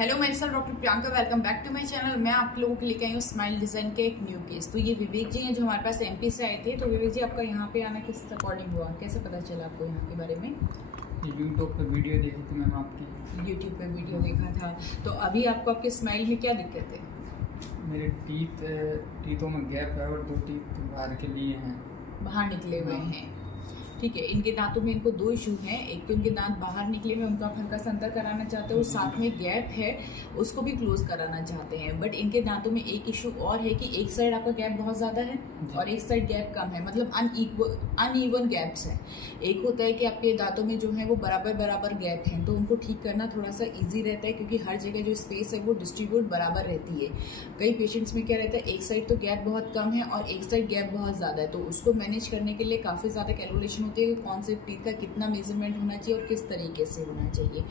Hello मैं doctor Priyanka, welcome back to my channel. मैं आप लोगों के लेके आई हूँ स्माइल डिजाइन के एक न्यू केस। तो ये विवेक जी हैं जो हमारे पास एमपी से आए थे। तो विवेक जी, आपका यहाँ पे आना किस अकॉर्डिंग हुआ, कैसे पता चला आपको यहाँ के बारे में? यूट्यूब पे वीडियो देखी थी मैम आपकी। यूट्यूब पे वीडियो देखा था। तो अभी आपको आपके स्माइल में क्या दिक्कत है? मेरे टीथों में गैप है और 2 टीथ बाहर के लिए हैं, बाहर निकले हुए हैं। ठीक है, इनके दांतों में इनको 2 इशू हैं। एक तो इनके दांत बाहर निकले हुए, उनको आप हल्का सा अंदर कराना चाहते हो, साथ में गैप है उसको भी क्लोज कराना चाहते हैं। बट इनके दांतों में एक इशू और है कि एक साइड आपका गैप बहुत ज़्यादा है और एक साइड गैप कम है, मतलब अनइवन गैप्स हैं। एक होता है कि आपके दांतों में जो है वो बराबर बराबर गैप हैं, तो उनको ठीक करना थोड़ा सा ईजी रहता है क्योंकि हर जगह जो स्पेस है वो डिस्ट्रीब्यूट बराबर रहती है। कई पेशेंट्स में क्या रहता है, एक साइड तो गैप बहुत कम है और एक साइड गैप बहुत ज़्यादा है, तो उसको मैनेज करने के लिए काफ़ी ज़्यादा कैलकुलेशन होती है कि कौन से टीथ का कितना मेजरमेंट होना चाहिए और किस तरीके से होना चाहिए।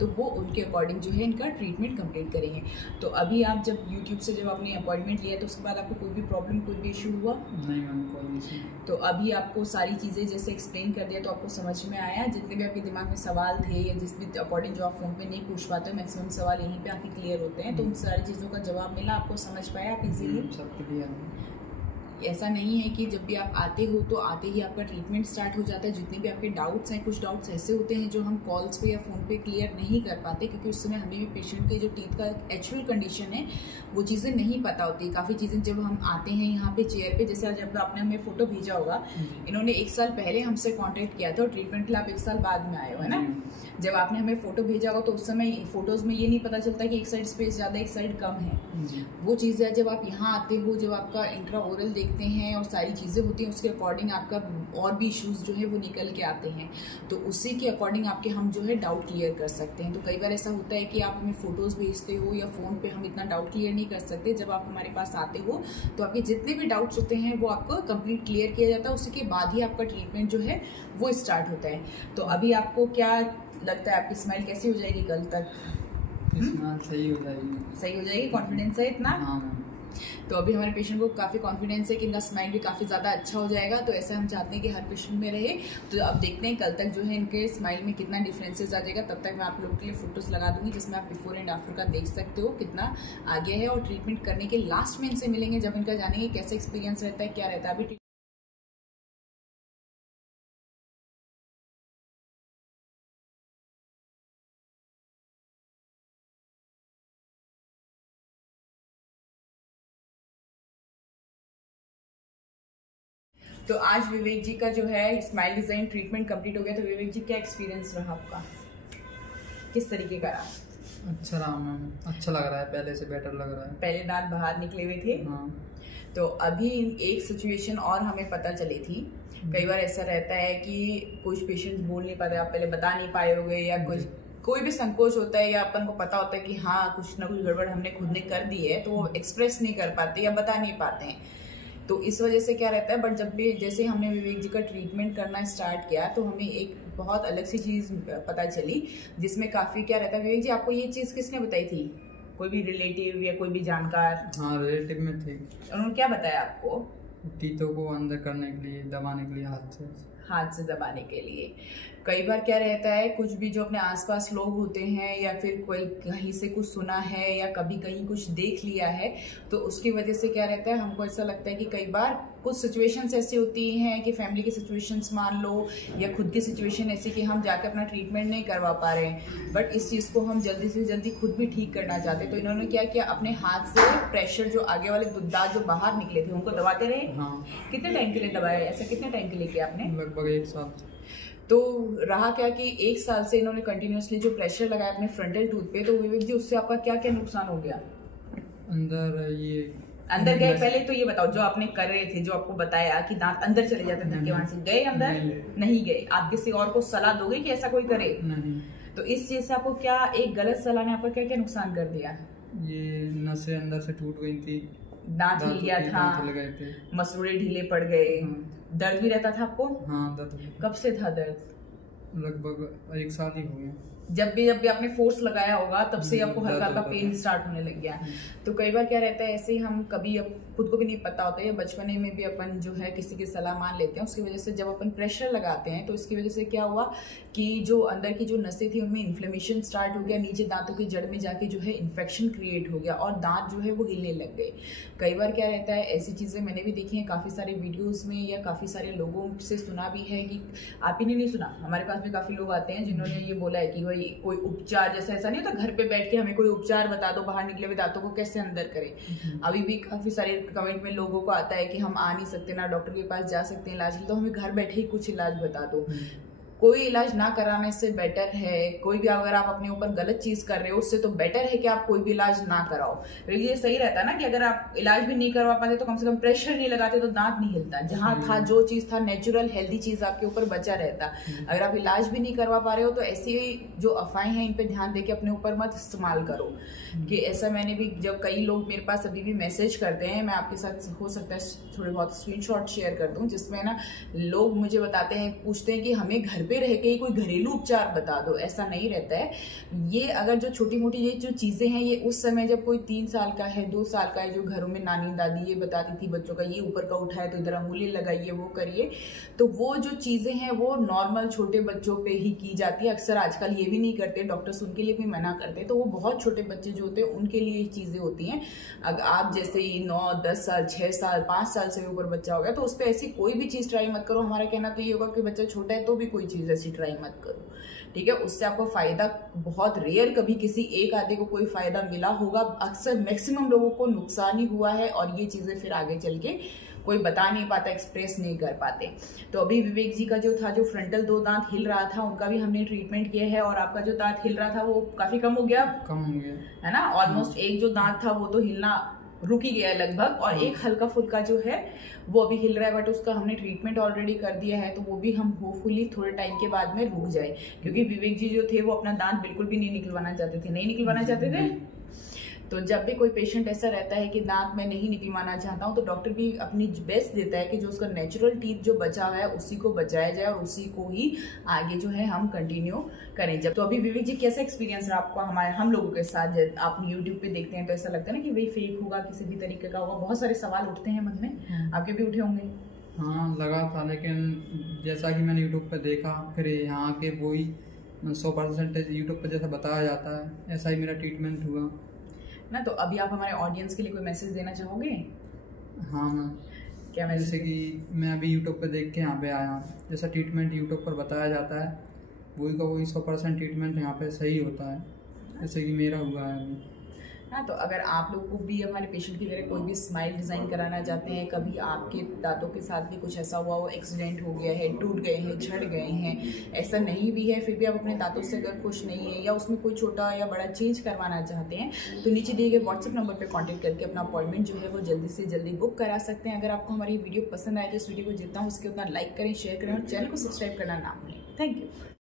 तो वो उनके अकॉर्डिंग जो है इनका ट्रीटमेंट कंप्लीट करेंगे। तो अभी आप जब यूट्यूब से जब आपने अपॉइंटमेंट लिया तो उसके बाद आपको कोई भी प्रॉब्लम, कोई भी इशू हुआ? नहीं मैम, कोई इशू। तो अभी आपको सारी चीज़ें जैसे एक्सप्लेन कर दिया तो आपको समझ में आया? जितने भी आपके दिमाग में सवाल थे या जिस भी अकॉर्डिंग जो आप फोन पे नहीं पूछ पाते, मैक्सिमम सवाल यहीं पे आके क्लियर होते हैं। तो उन सारी चीज़ों का जवाब मिला, आपको समझ पाया आप इजीली? सब क्लियर। ऐसा नहीं है कि जब भी आप आते हो तो आते ही आपका ट्रीटमेंट स्टार्ट हो जाता है। जितने भी आपके डाउट्स हैं, कुछ डाउट्स ऐसे होते हैं जो हम कॉल्स पे या फ़ोन पे क्लियर नहीं कर पाते क्योंकि उस समय हमें भी पेशेंट के जो टीथ का एक्चुअल कंडीशन है वो चीज़ें नहीं पता होती। काफ़ी चीज़ें जब हम आते हैं यहाँ पे चेयर पे, जैसे जब आपने हमें फ़ोटो भेजा होगा, इन्होंने 1 साल पहले हमसे कॉन्टेक्ट किया था और ट्रीटमेंट के लिए आप 1 साल बाद में आए हो, है ना? जब आपने हमें फ़ोटो भेजा होगा तो उस समय फ़ोटोज़ में ये नहीं पता चलता कि एक साइड स्पेस ज़्यादा एक साइड कम है। वो चीज़ है जब आप यहाँ आते हो, जब आपका इंट्रा ओरल देखते हैं और सारी चीज़ें होती हैं उसके अकॉर्डिंग आपका और भी इश्यूज जो है वो निकल के आते हैं, तो उसी के अकॉर्डिंग आपके हम जो है डाउट क्लियर कर सकते हैं। तो कई बार ऐसा होता है कि आप हमें फ़ोटोज़ भेजते हो या फ़ोन पे हम इतना डाउट क्लियर नहीं कर सकते। जब आप हमारे पास आते हो तो आपके जितने भी डाउट्स होते हैं वो आपको कंप्लीट क्लियर किया जाता है, उसी के बाद ही आपका ट्रीटमेंट जो है वो स्टार्ट होता है। तो अभी आपको क्या लगता है, आपकी स्माइल कैसी हो जाएगी कल तक? सही हो जाएगी। सही हो जाएगी, कॉन्फिडेंस है इतना? हाँ मैम। तो अभी हमारे पेशेंट को काफ़ी कॉन्फिडेंस है कि इनका स्माइल भी काफ़ी ज़्यादा अच्छा हो जाएगा। तो ऐसा हम चाहते हैं कि हर पेशेंट में रहे। तो अब देखते हैं कल तक जो है इनके स्माइल में कितना डिफरेंसेस आ जाएगा। तब तक मैं आप लोगों के लिए फोटोज़ लगा दूंगी जिसमें आप बिफोर एंड आफ्टर का देख सकते हो कितना आगे है। और ट्रीटमेंट करने के लास्ट में इनसे मिलेंगे जब इनका जानेंगे कैसा एक्सपीरियंस रहता है, क्या रहता है। अभी तो आज विवेक जी का जो है स्माइल डिजाइन ट्रीटमेंट कंप्लीट हो गया। तो विवेक जी, क्या एक्सपीरियंस रहा आपका, किस तरीके का रहा? अच्छा रहा मैम, अच्छा लग रहा है, पहले से बेटर लग रहा है। पहले दांत बाहर निकले हुए थे। हाँ। तो अभी एक सिचुएशन और हमें पता चली थी। कई बार ऐसा रहता है कि कुछ पेशेंट्स बोल नहीं पाते, आप पहले बता नहीं पाए होगे या कुछ कोई भी संकोच होता है या अपन को पता होता है कि हाँ कुछ ना कुछ गड़बड़ हमने खुद ने कर दी है, तो वो एक्सप्रेस नहीं कर पाते या बता नहीं पाते हैं। तो इस वजह से क्या रहता है, बट जब भी जैसे हमने विवेक जी का ट्रीटमेंट करना स्टार्ट किया तो हमें एक बहुत अलग सी चीज़ पता चली जिसमें काफ़ी क्या रहता है। विवेक जी, आपको ये चीज़ किसने बताई थी? कोई भी रिलेटिव या कोई भी जानकार? हाँ, रिलेटिव में थे। उन्होंने क्या बताया आपको? टीथों को अंदर करने के लिए, दबाने के लिए हाथ से दबाने के लिए। कई बार क्या रहता है, कुछ भी जो अपने आसपास लोग होते हैं या फिर कोई कहीं से कुछ सुना है या कभी कहीं कुछ देख लिया है, तो उसकी वजह से क्या रहता है, हमको ऐसा लगता है कि कई बार कुछ सिचुएशंस ऐसी होती हैं कि फैमिली की सिचुएशंस मान लो या खुद की सिचुएशन ऐसी कि हम जाके अपना ट्रीटमेंट नहीं करवा पा रहे हैं, बट इस चीज़ को हम जल्दी से जल्दी खुद भी ठीक करना चाहते हैं। तो इन्होंने क्या किया, अपने हाथ से प्रेशर जो आगे वाले दांत जो बाहर निकले थे उनको दबाते रहे। हाँ। कितने टाइम के लिए दबाया, ऐसा कितने टाइम के लिए किया आपने? लगभग 1 साल। तो रहा क्या कि 1 साल से इन्होंने कंटिन्यूसली जो प्रेशर लगाया अपने फ्रंटल टूथ पे, तो विवेक जी उससे आपका क्या क्या नुकसान हो गया? अंदर गए, पहले तो ये बताओ, जो आपने कर रहे थे, जो आपको बताया कि दांत अंदर चले जाते थे, वहां से गए अंदर? नहीं गए। आप किसी और को सलाह दोगे कि ऐसा कोई करे? नहीं। तो इस चीज से आपको क्या, एक गलत सलाह ने आपका क्या क्या नुकसान कर दिया? ये नसें अंदर से टूट गई थी, दांत हिल गया था, मसूड़े ढीले पड़ गए। दर्द भी रहता था आपको? हाँ, दर्द। कब से था दर्द? लगभग 1 साल ही हो गया। जब भी आपने फोर्स लगाया होगा तब से आपको हल्का हल्का पेन स्टार्ट होने लग गया। तो कई बार क्या रहता है, ऐसे ही हम कभी खुद को भी नहीं पता होता है, बचपने में भी अपन जो है किसी की सलाह मान लेते हैं, उसकी वजह से जब अपन प्रेशर लगाते हैं तो इसकी वजह से क्या हुआ कि जो अंदर की जो नसें थी उनमें इन्फ्लेमेशन स्टार्ट हो गया, नीचे दांतों की जड़ में जाके जो है इन्फेक्शन क्रिएट हो गया और दांत जो है वो हिलने लग गए। कई बार क्या रहता है, ऐसी चीज़ें मैंने भी देखी हैं काफ़ी सारे वीडियोज़ में या काफ़ी सारे लोगों से सुना भी है कि आप ही ने नहीं सुना, हमारे पास भी काफ़ी लोग आते हैं जिन्होंने ये बोला है कि भाई कोई उपचार, जैसा ऐसा नहीं होता घर पे बैठ के हमें कोई उपचार बता दो, बाहर निकले हुए दांतों को कैसे अंदर करें। अभी भी काफ़ी सारे कमेंट में लोगों को आता है कि हम आ नहीं सकते, ना डॉक्टर के पास जा सकते हैं इलाज के लिए, तो हमें घर बैठे ही कुछ इलाज बता दो। कोई इलाज ना कराने से बेटर है, कोई भी अगर आप अपने ऊपर गलत चीज कर रहे हो उससे तो बेटर है कि आप कोई भी इलाज ना कराओ। तो ये सही रहता है ना कि अगर आप इलाज भी नहीं करवा पाते तो कम से कम प्रेशर नहीं लगाते तो दांत नहीं हिलता, जहां था जो चीज था नेचुरल हेल्दी चीज आपके ऊपर बचा रहता। अगर आप इलाज भी नहीं करवा पा रहे हो तो ऐसी जो अफवाहें हैं इन पे ध्यान देके अपने ऊपर मत इस्तेमाल करो। कि ऐसा मैंने भी, जब कई लोग मेरे पास अभी भी मैसेज करते हैं, मैं आपके साथ हो सकता है थोड़े बहुत स्क्रीनशॉट शेयर कर दूं, जिसमें ना लोग मुझे बताते हैं, पूछते हैं कि हमें घर पे रह के कोई घरेलू उपचार बता दो। ऐसा नहीं रहता है। ये अगर जो छोटी मोटी ये जो चीजें हैं, ये उस समय जब कोई 3 साल का है, 2 साल का है, जो घरों में नानी दादी ये बताती थी बच्चों का, ये ऊपर का उठाए तो इधर अंगुली लगाइए, वो करिए, तो वो जो चीजें हैं वो नॉर्मल छोटे बच्चों पे ही की जाती है। अक्सर आजकल ये भी नहीं करते डॉक्टर्स, उनके लिए भी मना करते हैं, तो वो बहुत छोटे बच्चे जो होते हैं उनके लिए चीजें होती हैं। अगर आप जैसे ही 9, 10 साल, 6 साल, 5 साल से ऊपर बच्चा हो गया तो उस पर ऐसी कोई भी चीज ट्राई मत करो। हमारा कहना तो ये होगा कि बच्चा छोटा है तो भी कोई चीज ऐसी ट्राई मत करो, ठीक है। उससे आपको फायदा बहुत रेयर, कभी किसी एक आधे को कोई फायदा मिला होगा, अक्सर मैक्सिमम लोगों को नुकसान ही हुआ है और ये चीजें फिर आगे चल के कोई बता नहीं पाता, एक्सप्रेस नहीं कर पाते। तो अभी विवेक जी का जो था, जो फ्रंटल 2 दांत हिल रहा था, उनका भी हमने ट्रीटमेंट किया है और आपका जो दांत हिल रहा था वो काफी कम हो गया है ना। ऑलमोस्ट एक जो दांत था वो तो हिलना रुक ही गया है लगभग, और एक हल्का फुल्का जो है वो अभी हिल रहा है, बट उसका हमने ट्रीटमेंट ऑलरेडी कर दिया है, तो वो भी हम होपफुली थोड़े टाइम के बाद में रुक जाए। क्योंकि विवेक जी जो थे वो अपना दांत बिल्कुल भी नहीं निकलवाना चाहते थे, नहीं निकलवाना चाहते थे। तो जब भी कोई पेशेंट ऐसा रहता है कि दांत मैं नहीं निकलवाना चाहता हूँ, तो डॉक्टर भी अपनी बेस्ट देता है कि जो उसका नेचुरल टीथ जो बचा हुआ है उसी को बचाया जाए और उसी को ही आगे जो है हम कंटिन्यू करें। जब तो अभी विवेक जी कैसा एक्सपीरियंस रहा आपको हम लोगों के साथ? जब आप यूट्यूब पे देखते हैं तो ऐसा लगता है ना कि वही फेक होगा, किसी भी तरीके का होगा, बहुत सारे सवाल उठते हैं मन में, आपके भी उठे होंगे? हाँ लगा था, लेकिन जैसा कि मैंने यूट्यूब पर देखा, फिर यहाँ के वही 100% यूट्यूब पर जैसा बताया जाता है ऐसा ही मेरा ट्रीटमेंट हुआ ना। तो अभी आप हमारे ऑडियंस के लिए कोई मैसेज देना चाहोगे? हाँ मैं क्या मैसेज? जैसे कि मैं अभी यूट्यूब पर देख के यहाँ पे आया हूँ, जैसा ट्रीटमेंट यूट्यूब पर बताया जाता है वही का वही 100% ट्रीटमेंट यहाँ पे सही होता है, जैसे कि मेरा हुआ है अभी। हाँ, तो अगर आप लोग को भी हमारे पेशेंट की तरह कोई भी स्माइल डिज़ाइन कराना चाहते हैं, कभी आपके दांतों के साथ भी कुछ ऐसा हुआ हो, एक्सीडेंट हो गया है, टूट गए हैं, झड़ गए हैं, ऐसा नहीं भी है, फिर भी आप अपने दांतों से अगर खुश नहीं है या उसमें कोई छोटा या बड़ा चेंज करवाना चाहते हैं, तो नीचे दिए गए व्हाट्सएप नंबर पर कॉन्टैक्ट करके अपना अपॉइंटमेंट जो है वो जल्दी से जल्दी बुक करा सकते हैं। अगर आपको हमारी वीडियो पसंद आए तो इस वीडियो को जितना हो उसके उतना लाइक करें, शेयर करें और चैनल को सब्सक्राइब करना ना भूलें। Thank you.